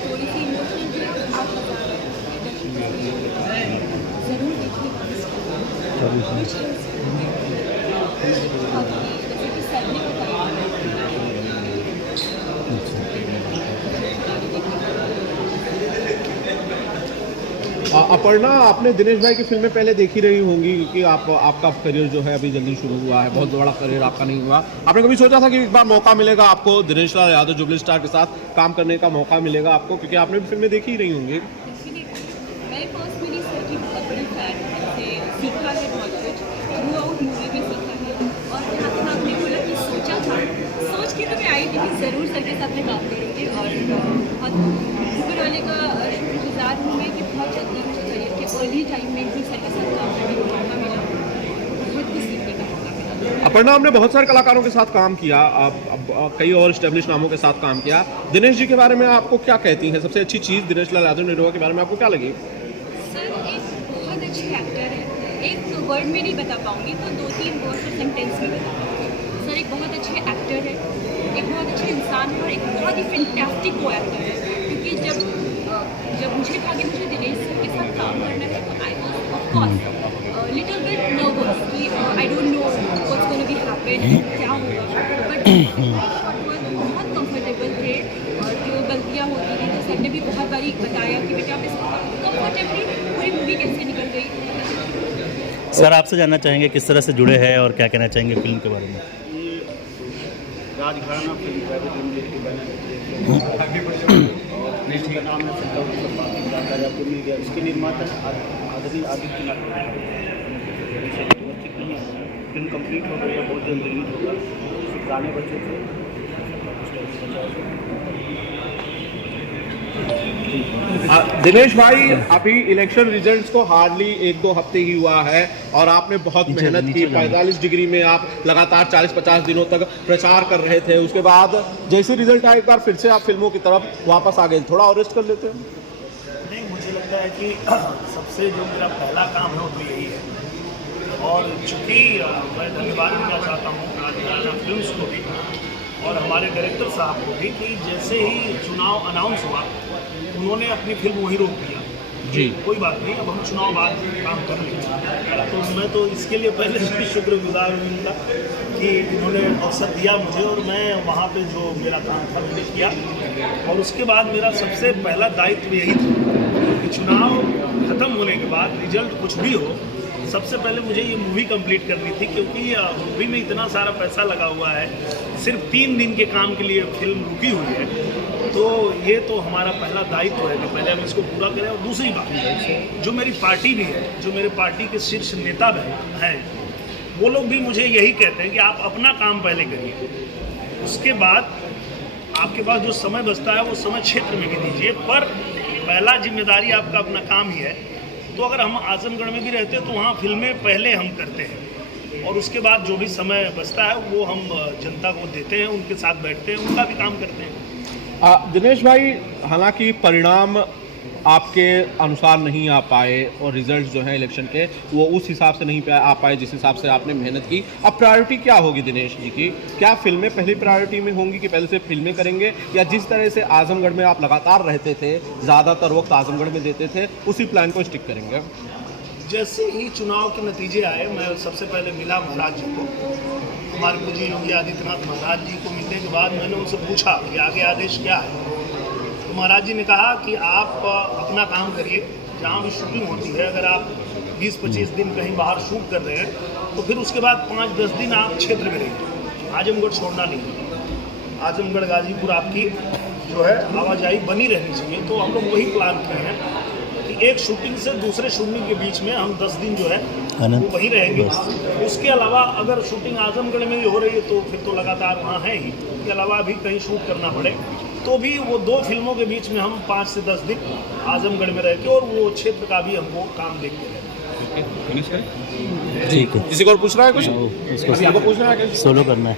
थोड़ी सी इमोशनल आप बता रहे हैं, ज़रूर देखिएगा कुछ जैसे कि सर ने बताया अपर्णा, आपने दिनेश भाई की फिल्में पहले देखी रही होंगी क्योंकि आपका करियर जो है अभी जल्दी शुरू हुआ है, बहुत बड़ा करियर आपका नहीं हुआ। आपने कभी सोचा था कि एक बार मौका मिलेगा आपको दिनेश लाल यादव जुबली स्टार के साथ काम करने का मौका मिलेगा आपको, क्योंकि आपने भी फिल्में देखी रही होंगी? मैं पर्सनली सर की बहुत बड़ी फैन हूँ, से सीखा है बहुत कुछ, थ्रू आउट मूवी में सीखा है। और जहाँ तक आपने बोला कि सोचा था, सोच के तो मैं आई थी कि ज़रूर सर के साथ में काम करेंगे, और बहुत ऊपर वाले का शुक्रगुजार हूँ मैं कि बहुत जल्दी मुझे करियर के अर्ली टाइम में भी सर के साथ काम करने का मौका मिला, बहुत कुछ सीखने का मौका मिला। अपर्णा, आपने बहुत सारे कलाकारों के साथ काम किया, कई और स्टेब्लिश नामों के साथ काम किया। दिनेश जी के बारे में आपको क्या कहती हैं? सबसे अच्छी चीज़ दिनेश लाल यादव निरुआ के बारे में आपको क्या लगी? सर एक बहुत अच्छे एक्टर है, एक वर्ड में नहीं बता पाऊँगी तो 2-3 वर्ड और सेंटेंस में बता पाऊँगी। सर एक बहुत अच्छे एक्टर है, एक बहुत अच्छे इंसान है, और एक बहुत ही फैंटास्टिक को एक्टर है। क्योंकि जब मुझे कहा कि मुझे दिनेश सर के साथ काम करना है तो I was of course little bit nervous कि I don't know what's gonna be happen, क्या होगा, बट बहुत कंफर्टेबल थे। और जो गलतियाँ होती थी तो सर ने भी बहुत बारी बताया कि बेटा आप इसको कंफर्टेबली पूरी मूवी कैसे निकल गई। सर, आपसे जानना चाहेंगे किस तरह से जुड़े हैं और क्या कहना चाहेंगे फिल्म के बारे में? राजघराना फिल्म प्राइवेट लिमिटेड की बैनर का नाम है आपको मिल गया। इसके निर्माता आदित्यनाथ। फिल्म कंप्लीट हो गई है, बहुत जल्द रिलीज होगा। गाने बचे थे, दिनेश भाई, अभी इलेक्शन रिजल्ट्स को हार्डली 1-2 हफ्ते ही हुआ है और आपने बहुत मेहनत की। 45 डिग्री में आप लगातार 40-50 दिनों तक प्रचार कर रहे थे। उसके बाद जैसे रिजल्ट आया, एक बार फिर से आप फिल्मों की तरफ वापस आ गए। थोड़ा और रेस्ट कर लेते हैं? नहीं, मुझे लगता है कि सबसे जो मेरा पहला काम है वो तो यही है। और चूँकि मैं धन्यवाद देना चाहता हूँ राजघराना फिल्म्स को भी और हमारे डायरेक्टर साहब को भी कि जैसे ही चुनाव अनाउंस हुआ उन्होंने अपनी फिल्म वहीं रोक दिया जी, कोई बात नहीं, अब हम चुनाव बाद काम कर लेंगे। तो मैं तो इसके लिए पहले से शुक्रगुजार हूँ उनका कि उन्होंने अवसर दिया मुझे, और मैं वहाँ पे जो मेरा काम था मैंने किया। और उसके बाद मेरा सबसे पहला दायित्व यही था कि चुनाव ख़त्म होने के बाद रिजल्ट कुछ भी हो, सबसे पहले मुझे ये मूवी कंप्लीट करनी थी, क्योंकि मूवी में इतना सारा पैसा लगा हुआ है। सिर्फ 3 दिन के काम के लिए फिल्म रुकी हुई है, तो ये तो हमारा पहला दायित्व है कि पहले हम इसको पूरा करें। और दूसरी बात, जो मेरी पार्टी भी है, जो मेरे पार्टी के शीर्ष नेता हैं, वो लोग भी मुझे यही कहते हैं कि आप अपना काम पहले करिए, उसके बाद आपके पास जो समय बचता है वो समय क्षेत्र में भी दीजिए, पर पहला जिम्मेदारी आपका अपना काम ही है। तो अगर हम आजमगढ़ में भी रहते हैं तो वहाँ फिल्में पहले हम करते हैं, और उसके बाद जो भी समय बचता है वो हम जनता को देते हैं, उनके साथ बैठते हैं, उनका भी काम करते हैं। दिनेश भाई, हालांकि परिणाम आपके अनुसार नहीं आ पाए और रिजल्ट जो है इलेक्शन के वो उस हिसाब से नहीं आ पाए जिस हिसाब से आपने मेहनत की। अब प्रायोरिटी क्या होगी दिनेश जी की? क्या फिल्में पहली प्रायोरिटी में होंगी कि पहले से फिल्में करेंगे, या जिस तरह से आजमगढ़ में आप लगातार रहते थे, ज़्यादातर वक्त आजमगढ़ में देते थे, उसी प्लान को स्टिक करेंगे? जैसे ही चुनाव के नतीजे आए, मैं सबसे पहले मिला महाराज जी को, हमारे पूज्य योगी आदित्यनाथ महाराज जी को। मिलने के बाद मैंने उनसे पूछा कि आगे आदेश क्या है। तो महाराज जी ने कहा कि आप अपना काम करिए, जहाँ भी शूटिंग होती है, अगर आप 20-25 दिन कहीं बाहर शूट कर रहे हैं तो फिर उसके बाद 5-10 दिन आप क्षेत्र में रहिए, आजमगढ़ छोड़ना नहीं। आजमगढ़ गाजीपुर आपकी जो है आवाजाही बनी रहनी चाहिए। तो हम लोग वही प्लान किए हैं कि एक शूटिंग से दूसरे शूटिंग के बीच में हम 10 दिन जो है वो वहीं रहेंगे। उसके अलावा अगर शूटिंग आजमगढ़ में ही हो रही है तो फिर तो लगातार वहाँ है ही, उसके अलावा भी कहीं शूट करना पड़े तो भी वो 2 फिल्मों के बीच में हम 5 से 10 दिन आजमगढ़ में रह के और वो क्षेत्र का भी हमको काम देखते हैं। ठीक है। किसी को और पूछ रहा है कुछ? उसको पूछना है? सोलो करना है।